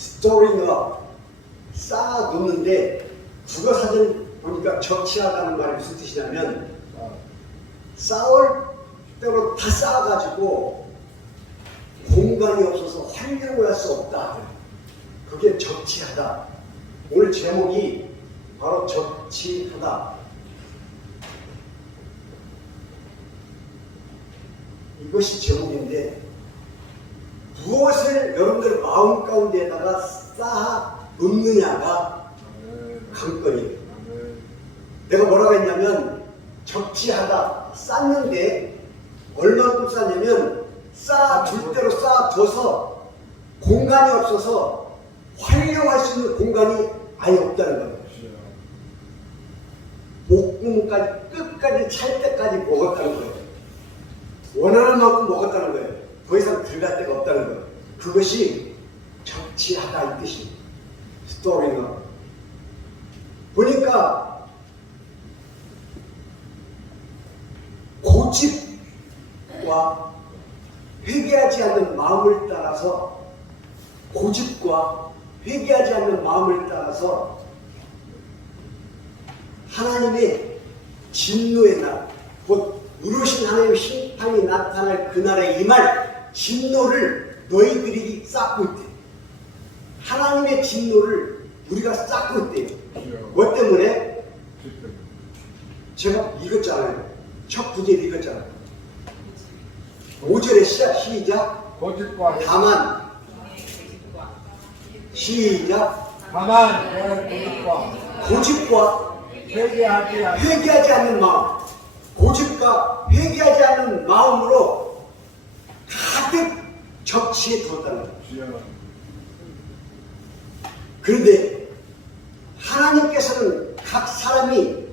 storing up, 쌓아놓는데 국어사전 보니까 적치하다는 말이 무슨 뜻이냐면 쌓을 대로 다 쌓아가지고 공간이 없어서 활용을 할 수 없다. 그게 적치하다. 오늘 제목이 바로 적치하다. 이것이 제목인데 무엇을 여러분들 마음 가운데에다가 쌓아 놓느냐가 관건이에요. 내가 뭐라고 했냐면 적치하다, 쌓는데 얼마큼 쌓냐면 쌓아둘 대로 쌓아둬서 공간이 없어서 활용할 수 있는 공간이 아예 없다는 거예요. 목구멍까지 끝까지 찰 때까지 먹었다는 거예요. 원하는 만큼 먹었다는 거예요. 더 이상 들어갈 데가 없다는 거예요. 그것이 적치하다 이 뜻입니다. 스토리가 보니까 고집과 회개하지 않는 마음을 따라서 고집과 회개하지 않는 마음을 따라서 하나님의 진노의 날, 곧 의로우신 하나님의 심판이 나타날 그날에 임할 진노를 너희들이 쌓고 있대. 하나님의 진노를 우리가 쌓고 있대요. 뭐 때문에? 제가 읽었잖아요. 첫 구절 읽었잖아요. 5절에 시작. 다만 시작. 다만 고집과 회개하지 않는 마음, 고집과 회개하지 않는 마음으로 가득 적치에 두었다는 거예요. 그런데 하나님께서는 각 사람이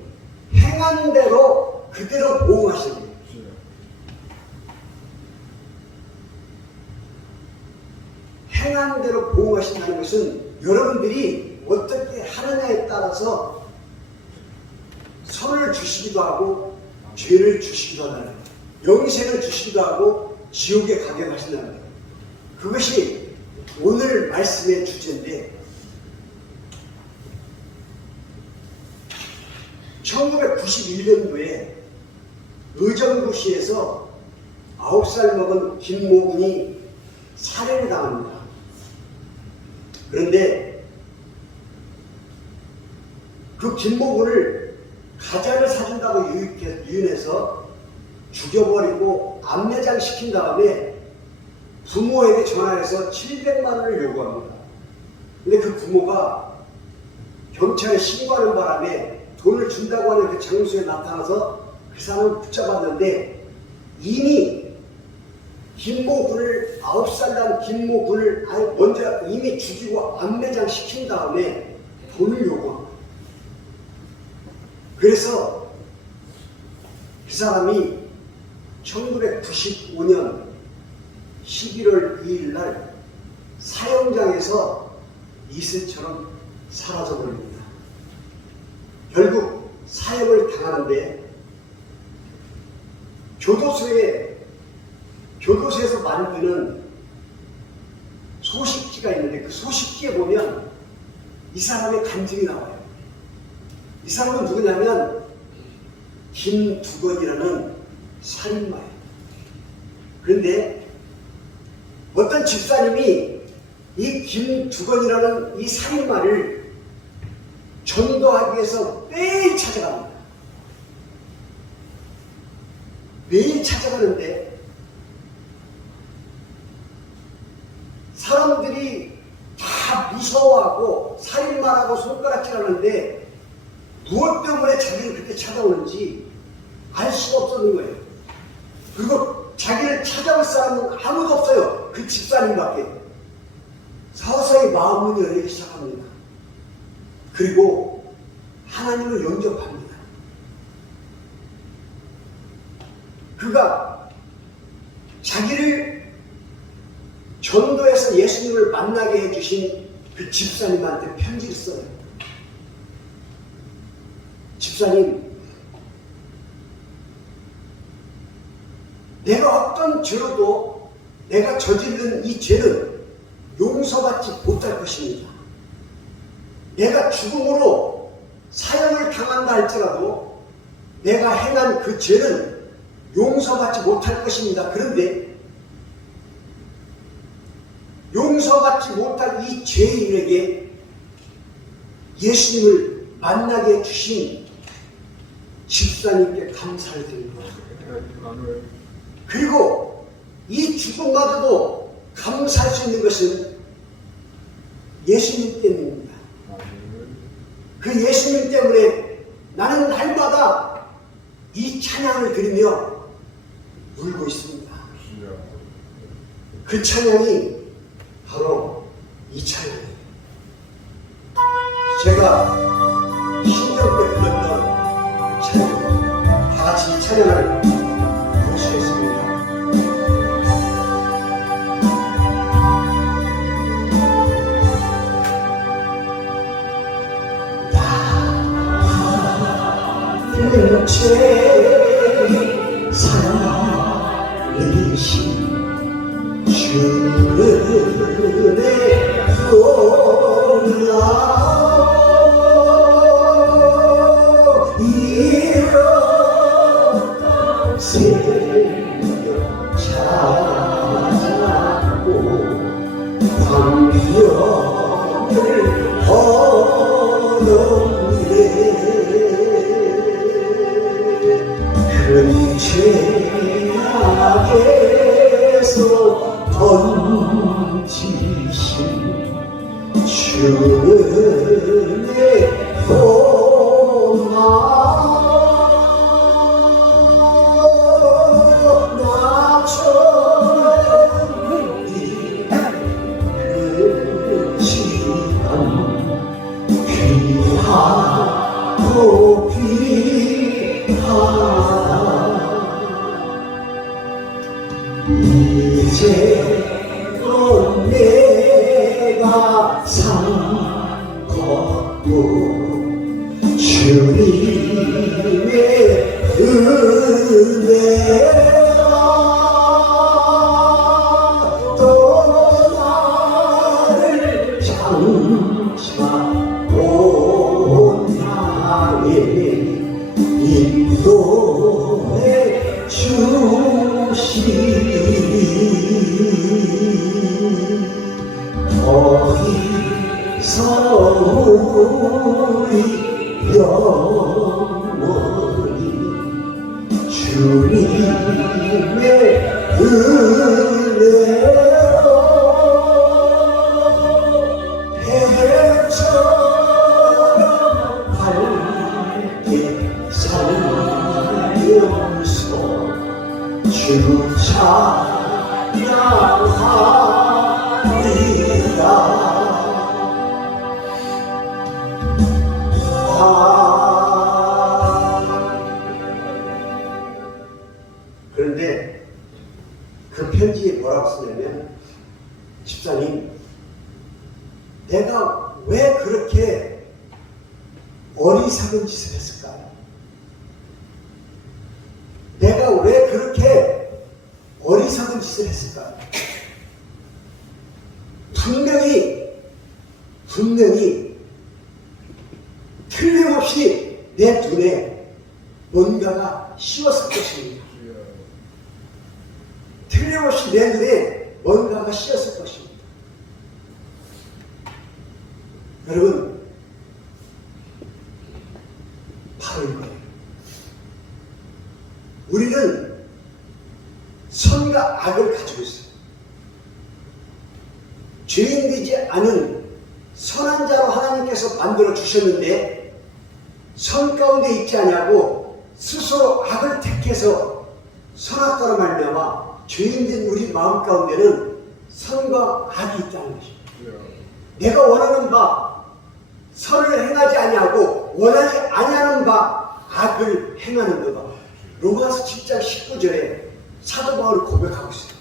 행한 대로 그대로 보응하시는 거예요. 행한 대로 보응하신다는 것은 여러분들이 어떻게 하느냐에 따라서 선을 주시기도 하고 죄를 주시기도 한다는 거예요. 영생을 주시기도 하고 지옥에 가게 하신다는 거예요. 그것이 오늘 말씀의 주제인데 1991년도에 의정부시에서 9살 먹은 김모군이 살해를 당합니다. 그런데 그 김모군을 가자를 사준다고 유인해서 죽여버리고 암내장 시킨 다음에 부모에게 전화해서 700만 원을 요구합니다. 근데 그 부모가 경찰에 신고하는 바람에 돈을 준다고 하는 그 장소에 나타나서 그 사람을 붙잡았는데 이미 김모군을 9살 난 김모군을 먼저 이미 죽이고 암내장 시킨 다음에 돈을 요구합니다. 그래서 그 사람이 1995년 11월 2일 날 사형장에서 이슬처럼 사라져버립니다. 결국 사형을 당하는데 교도소에서 만드는 소식지가 있는데 그 소식지에 보면 이 사람의 간증이 나와요. 이 사람은 누구냐면 김두건이라는 살인마예요. 그런데 어떤 집사님이 이 김두건이라는 이 살인마를 전도하기 위해서 매일 찾아갑니다. 매일 찾아가는데 사람들이 다 무서워하고 살인마라고 손가락질하는데 무엇 때문에 자기를 그렇게 찾아오는지 알 수가 없었는 거예요. 그리고 자기를 찾아올 사람은 아무도 없어요. 그 집사님밖에. 서서히 마음문이 열리기 시작합니다. 그리고 하나님을 영접합니다. 그가 자기를 전도해서 예수님을 만나게 해주신 그 집사님한테 편지를 써요. 집사님, 내가 어떤 죄로도 내가 저지른 이 죄는 용서받지 못할 것입니다. 내가 죽음으로 사형을 당한다 할지라도 내가 행한 그 죄는 용서받지 못할 것입니다. 그런데 용서받지 못할 이 죄인에게 예수님을 만나게 해주신 집사님께 감사를 드립니다. 그리고 이 죽음마저도 감사할 수 있는 것은 예수님 때문입니다. 그 예수님 때문에 나는 날마다 이 찬양을 드리며 울고 있습니다. 그 찬양이 바로 이 찬양이에요. 제가 신경 때 불렀던 그 찬양, 다 같이 이 찬양을 부를 수 있습니다. 나는 죄 살리신 주의 놀라 이런 새벽 찾았고 광명을 얻었네 큰 죄악에서 던지신 주의 고마 나처럼 그 시간 귀하고 귀하다 이제도 내가 산 것도 주님의 은혜와 또 나를 장차 온 향해 인도해 주시니 더 이상 우리 영원히 주님의 은혜로 해처럼 밝게 살면서 주 찬양하리라 그런데 그 편지에 뭐라고 쓰냐면 집사님 내가 왜 그렇게 어리석은 짓을 했을까요? 내가 왜 그렇게 어리석은 짓을 했을까요? 분명히 틀림없이 내 눈에 뭔가가 씌웠을 것입니다. 틀림없이 내 눈에 뭔가가 씌었을 것입니다. 여러분, 바로 이거예요. 우리는 선과 악을 가지고 있어요. 죄인 되지 않은 선한 자로 하나님께서 만들어 주셨는데 선 가운데 있지 아니하고 스스로 악을 택해서 선악과로 말미암아 죄인된 우리 마음 가운데는 선과 악이 있다는 것입니다. 내가 원하는 바 선을 행하지 아니하고 원하지 아니하는 바 악을 행하는 거다. 로마서 7장 19절에 사도 바울이 고백하고 있어요.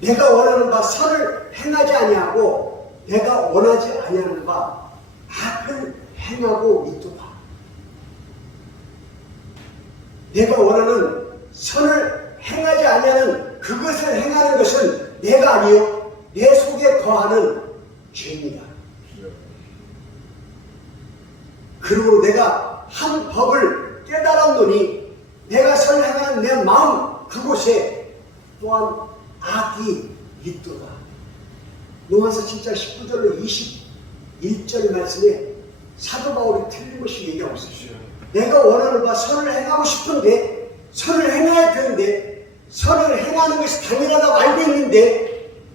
내가 원하는 바 선을 행하지 아니하고 내가 원하지 아니하는 바 악을 행하고 있도다. 내가 원하는 선을 행하지 아니하는 그것을 행하는 것은 내가 아니요 내 속에 거하는 죄입니다. 그리고 내가 한 법을 깨달았노니 내가 선행하는 내 마음 그곳에 또한 악이 있도다. 로마서 7장 19절로 21절 말씀에 사도 바울이 틀림없이 얘기하고 있어요. 내가 원하는 바 선을 행하고 싶은데 선을 행해야 되는데 선을 행하는 것이 당연하다고 알고 있는데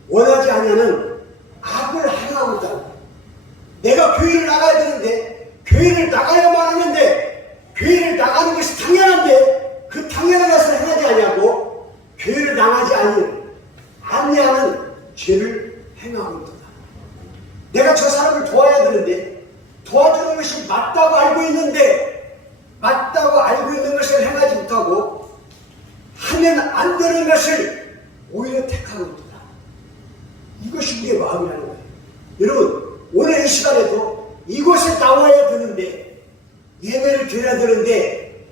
원하지 아니하는 악을 행하고 있다. 내가 교회를 나가야 되는데 교회를 나가야만 하는데 교회를 나가는 것이 당연한데 그 당연한 것을 행하지 아니하고 교회를 나가지 아니하는 죄를 행하고 있다. 내가 저 사람을 도와야 되는데 도와주는 것이 맞다고 알고 있는데 맞다고 알고 있는 것을 행하지 못하고 하면 안 되는 것을 오히려 택하고 있다. 이것이 우리의 마음이라는 거예요. 여러분 오늘 이 시간에도 이곳에 나와야 되는데 예배를 드려야 되는데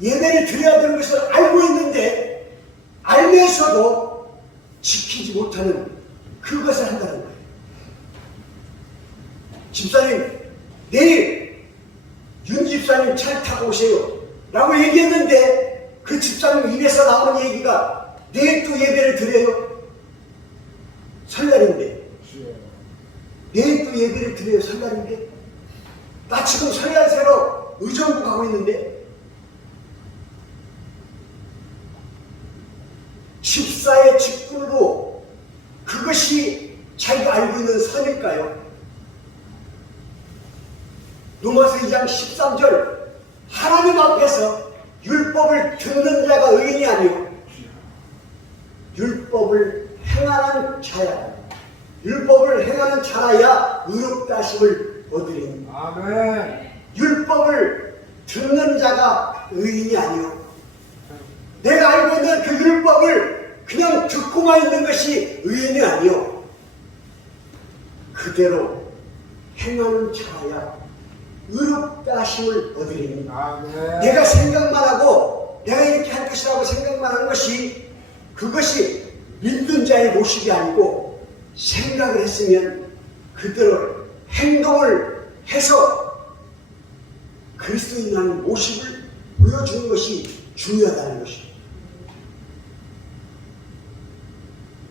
예배를 드려야 되는 것을 알고 있는데 알면서도 지키지 못하는 그것을 한다는 거예요. 집사님 내일 윤 집사님 차를 타고 오세요 라고 얘기했는데 그 집사님 입에서 나온 얘기가 내일 또 예배를 드려요. 설날인데 내일 또 예배를 드려요. 설날인데 나 지금 설날 새로 의정부 가고 있는데 집사의 직분으로 그것이 자기가 알고 있는 선일까요? 로마서 2장 13절 하나님 앞에서 율법을 듣는 자가 의인이 아니요 율법을 행하는 자야. 율법을 행하는 자라야 의롭다 하심을 얻으리니. 아멘. 율법을 듣는 자가 의인이 아니요 내가 알고 있는 그 율법을 그냥 듣고만 있는 것이 의인이 아니요 그대로 행하는 자라야 의롭다 하심을 얻으리니. 아멘. 내가 생각만 하고 내가 이렇게 할 것이라고 생각만 하는 것이 그것이 믿는 자의 모습이 아니고 생각을 했으면 그대로 행동을 해서 그리스도인이라는 모습을 보여주는 것이 중요하다는 것입니다.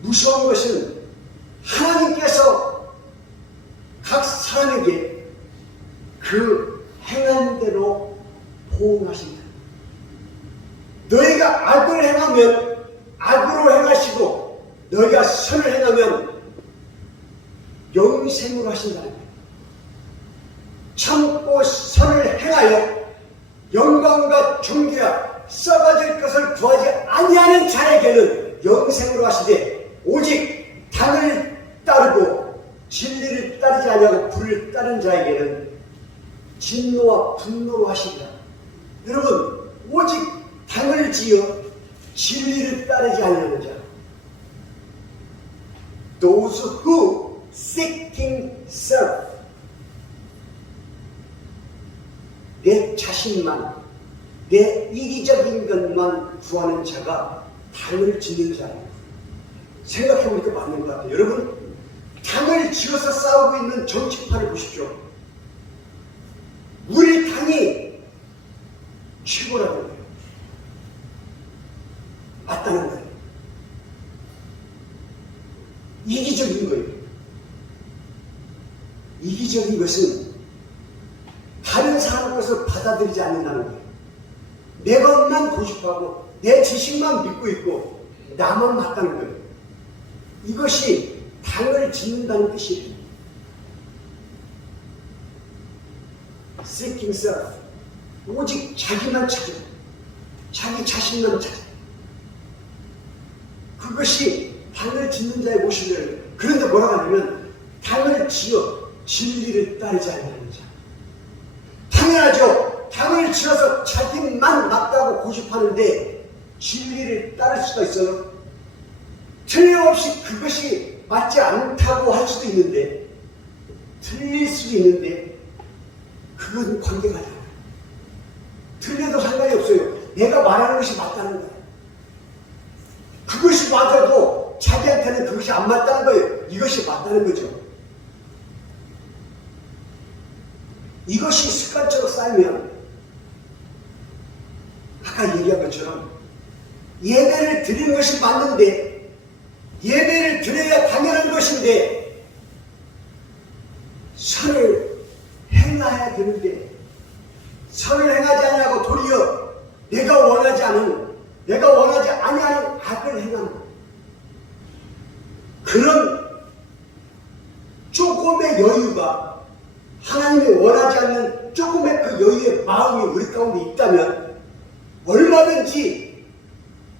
무서운 것은 하나님께서 각 사람에게 그 행한 대로 보응하신다. 너희가 악을 행하면 악으로 행하시고 너희가 선을 행하면 영생으로 하신다는 거예요. 참고 선을 행하여 영광과 존귀와 썩어질 것을 구하지 아니하는 자에게는 영생으로 하시되 오직 당을 따르고 진리를 따르지 아니하고 불을 따른 자에게는 진노와 분노로 하신다. 여러분 오직 당을 지어 진리를 따르지 아니하는 자 Those who seeking self 내 자신만 내 이기적인 것만 구하는 자가 당을 짓는 자예요. 생각해보니까 맞는 것 같아요. 여러분 당을 지어서 싸우고 있는 정치판을 보십시오. 우리 당이 최고라는 거예요. 맞다는 거예요. 이기적인 거예요. 이기적인 것은 다른 사람 것을 받아들이지 않는다는 거예요. 내 것만 고집하고 내 지식만 믿고 있고 나만 맞다는 거예요. 이것이 당을 짓는다는 뜻이에요. Seeking self. 오직 자기만 찾아. 자기 자신만 찾아. 그것이 당을 짓는 자의 모습이에요. 그런데 뭐라고 하냐면 당을 지어 진리를 따르지 않는 자. 당연하죠. 당을 지어서 자기만 맞다고 고집하는데 진리를 따를 수가 있어요. 틀림없이 그것이 맞지 않다고 할 수도 있는데 틀릴 수도 있는데 그건 관계가 아니에요. 틀려도 상관이 없어요. 내가 말하는 것이 맞다는 거예요. 그것이 맞아도 자기한테는 그것이 이것이 안 맞다는 거예요. 이것이 맞다는 거죠. 이것이 습관적으로 쌓이면 아까 얘기한 것처럼 예배를 드리는 것이 맞는데, 예배를 드려야 당연한 것인데 선을 행해야 되는데 선을 행하지 아니하고 도리어 내가 원하지 아니하는 악을 행하는 그런 조금의 여유가, 하나님이 원하지 않는 조금의 그 여유의 마음이 우리 가운데 있다면 얼마든지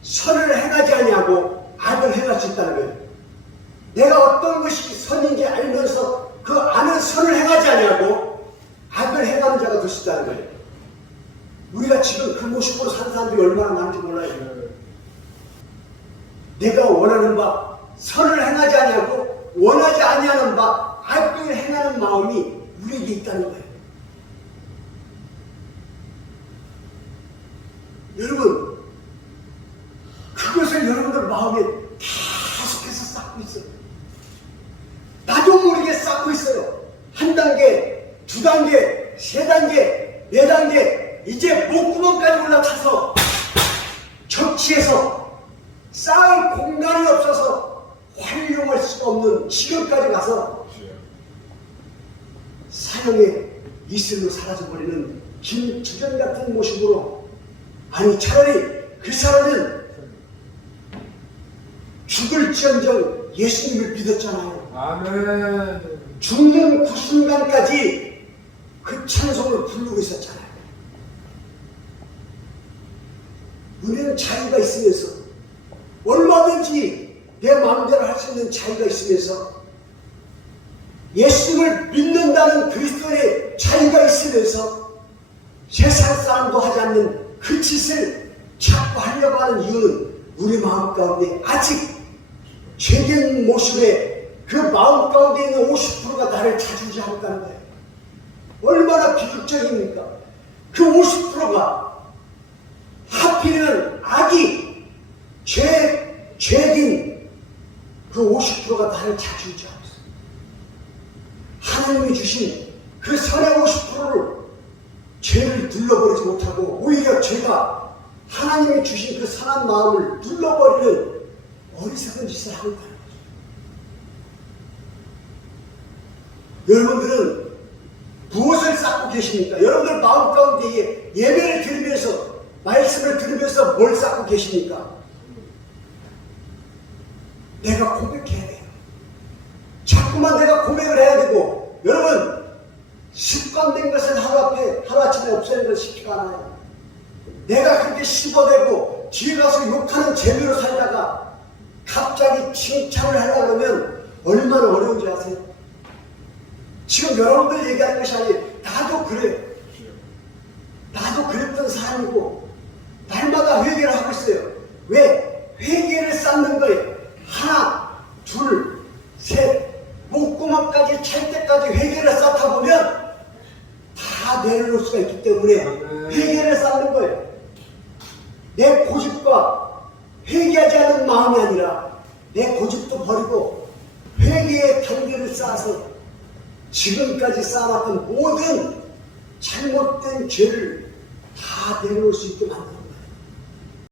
선을 행하지 아니하고 악을 행할 수 있다는 거예요. 내가 어떤 것이 선인지 알면서 그 아는 선을 행하지 아니하고 악을 행하는 자가 될 수 있다는 거예요. 우리가 지금 그 모습으로 사는 사람들이 얼마나 많은지 몰라요. 내가 원하는 바 선을 행하지 아니하고 원하지 아니하는 바 악을 행하는 마음이 우리에게 있다는 거예요. 여러분, 그것을 여러분들 마음에 계속해서 쌓고 있어요. 나도 모르게 쌓고 있어요. 한 단계, 두 단계, 세 단계, 네 단계, 이제 목구멍까지 올라타서 적치해서 쌓을 공간이 없어서 활용할 수가 없는 지경까지 가서 사형의 이슬로 사라져버리는 김주전 같은 모습으로, 아니 차라리 그 사람은 죽을지언정 예수님을 믿었잖아요. 아멘. 죽는 그 순간까지 그 찬송을 부르고 있었잖아요. 우리는 자유가 있으면서, 얼마든지 내 마음대로 할 수 있는 자유가 있으면서, 예수님을 믿는다는 그리스도의 자유가 있으면서 세상 사람도 하지 않는 그 짓을 자꾸 하려고 하는 이유는 우리 마음 가운데 아직 죄된 모습에 그 마음 가운데 있는 50%가 나를 찾아주지 않았다는 거예요. 얼마나 비극적입니까? 그 50%가 하필이면 악이 죄된 그 50%가 나를 찾아주지 않았어요. 하나님이 주신 그 선의 50%를 죄를 눌러버리지 못하고 오히려 죄가 하나님이 주신 그 선한 마음을 눌러버리는 어리석은 짓을 하고 있다는 거죠. 여러분들은 무엇을 쌓고 계십니까? 여러분들 마음 가운데 예배를 드리면서, 말씀을 들으면서 뭘 쌓고 계십니까? 내가 고백해야 돼요. 자꾸만 내가 고백을 해야 되고, 여러분 습관된 것은 하루아침에 없애는 건 쉽지가 않아요. 내가 그렇게 씹어대고 뒤에 가서 욕하는 재미로 살다가 갑자기 칭찬을 하려고 하면 얼마나 어려운지 아세요? 지금 여러분들 얘기하는 것이 아니에요. 나도 그래요. 나도 그랬던 사람이고 날마다 회개를 하고 있어요. 왜? 회개를 쌓는 거예요. 하나, 둘, 셋, 목구멍까지 찰 때까지 회개를 쌓다 보면 다 내려놓을 수가 있기 때문에 회개를 쌓는 거예요. 내 고집과 회개하지 않는 마음이 아니라 내 고집도 버리고 회개의 단계를 쌓아서 지금까지 쌓아왔던 모든 잘못된 죄를 다 내려놓을 수 있게 만듭니다.